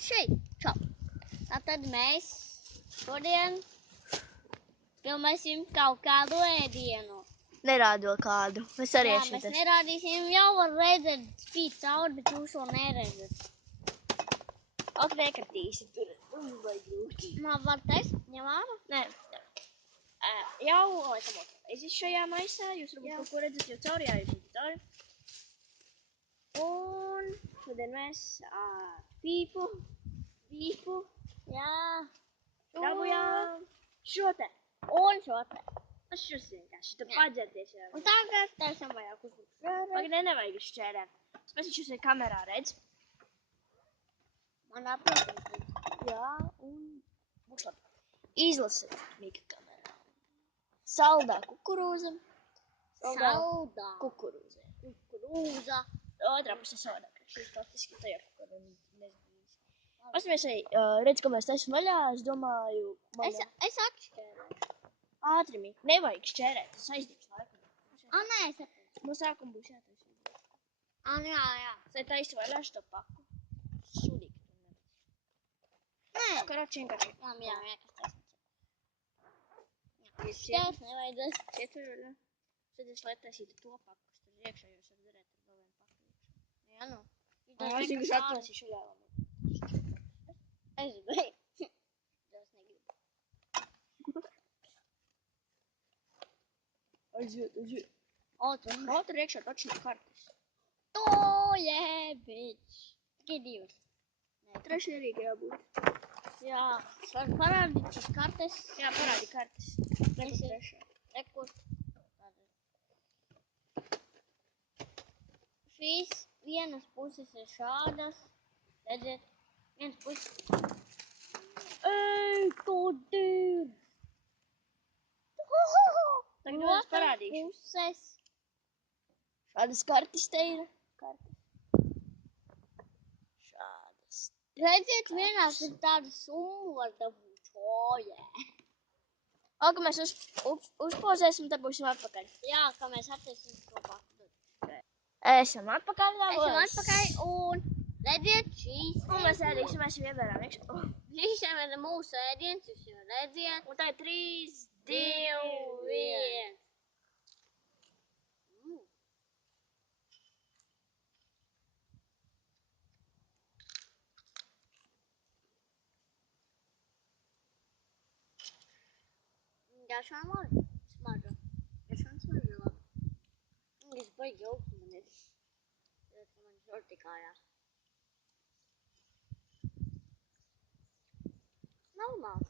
Šeit, čau. Tātad mēs šodien filmēsim kaut kādu ēdienu. Nerādu vēl kādu. Es arī Jā, mēs nerādīsim, jau var redzēt spīt cauri, bet jūs vēl neredzat. Ok, nekatīsi tur. Vai grūti. Nā, var taist, ņem ārā? Nē. Jau, laikam, es šajā maisā, jūs varbūt kaut ko redzat jau cauri, jā, jūs redzat cauri. Un šodien mēs pīpu, Jā. dabujām šo te. Un šo te. Šis vienkārši, tu paģerties jau. Un tagad taisam vajag uzbūšķēt. Pagaidē nevajag šķērēt. Es pēc jūs arī kamerā redz. Manā protams. Jā, un būs labi. Izlasiet, Mika kamerā. Saldā kukurūza. Saldā. Kukurūza. Kukurūza. Otrā pusē soda. Šis faktiski tajā kukurūza nezbīdīs. Pasmies arī, redz, ka mēs taisam vaļā, es domāju, Es atšķērēju. ātri, Mika. Nevajag šķērēt, tas aizņems laiku. Nē, es atšķērēju. No sākuma būs jātaisa. Jā. Es taisu vaļā šo paku. Sudīgi tu neredz. Nē. Karoči vienkārši. Jā, kas tas. Jūs Šķērs nevajadzēs. Četri vaļā. Tad es lai taisītu to paku, kas tur iekšā, jūs varat derēt ar vēl vienu paku iekšā. Jā, nu. Es vienkārši atlasīšu vaļā. Es beidzu. Tas negribu. Aiziet. Otru. Otru iekšā taču no kartes. To jēbiņš. Tikai divas. Trešie arī jābūt. Jā. Es varu parādīt šīs kartes. Jā, parādi kartes. Reku Visi. trešā. Reku. Šīs vienas puses ir šādas. Redziet. Vienas puses. Ej, kodīr! Tagad vēl es parādīšu. Puses. Šādas kartes te ir. Kartes. Šādas. Redziet, vienās ir tāda summa var dabūt. O, jē. Ka mēs uzpozēsim, tad būsim atpakaļ. Jā, kā mēs attiesim to paku. Esam atpakaļ. Esam atpakaļ un redziet šīs. Un mēs ēdīsim, mēs jau ievērām iekšā. Šīs jau ir mūsu ēdiens, jūs jau redziet. Un tā ir 3, 2, 1. Garšām labi. Smaržo. Garšām smaržo labi. Es baigi augstu man ir. Tad, ka man šorti kājās. Normāli.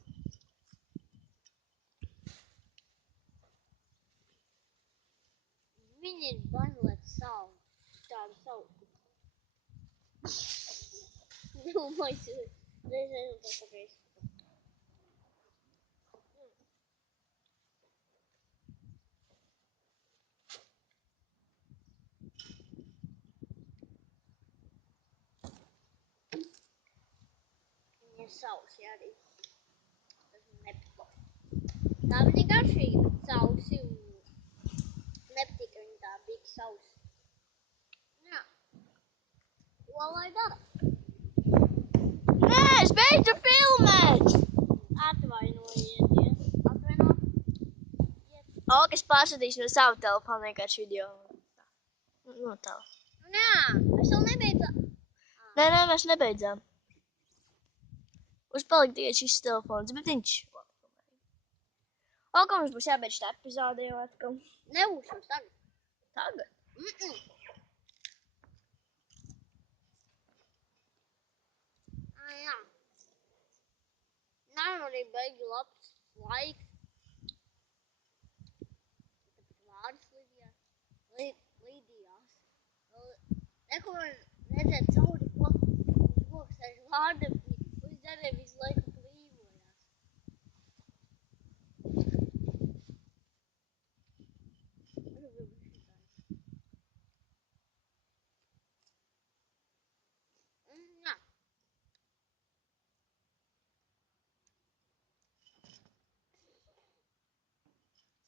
Viņi ir banlēt savu. Tādu savu. Domāju, reizēm tā pagaisu. Viņa ir sausi arī. Tas man nepatīk. Tā viņa garšīga, bet sausi un nepatīk, ka viņa tā bija sausi. Jā. Ko lai dara? Nē, es beidzu filmēt! Atvainojiet. Atvainot. Es pārsūtīšu no savu telefonu vienkārši video. No tā. Jā, es vēl nebeidzu. Nē, mēs nebeidzām. Uzpalika tikai šis telefons, bet viņš labi filmēja. Ka mums būs jābeidz šitā epizode jau atkal. Nebūs jums tagad. Tagad? Jā. Nav arī baigi labs laiks. Vārds lidījās. Neko var redzēt cauri koks ar vārdiem. Uz darē visu laiku plīvojās. Jā.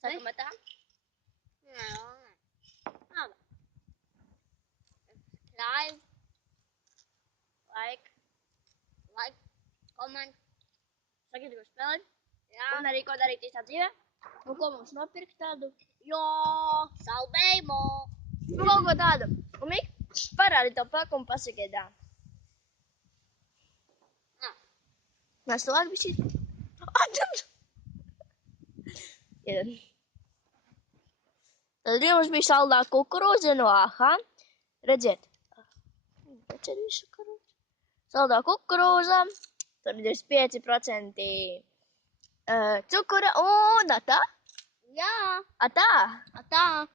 Sākam ar tā? Nē, vēl nē. Labi. Subscribe, like like, comment. Sakiet, ko spēlēt. Jā. Un arī ko darīt īstā dzīvē. Un ko mums nopirkt tādu. Jo, saldējumu. Nu, kaut ko tādu. Un Mik, parādi to paku un pasakiet dā. Mēs to labi šī. Iedod. Tad jums bija saldā kukurūza no AHA. Redziet. Pečerīšu karot. Saldā kukurūza. Tur ir 5% cukura un atā. Jā. Atā. Tā.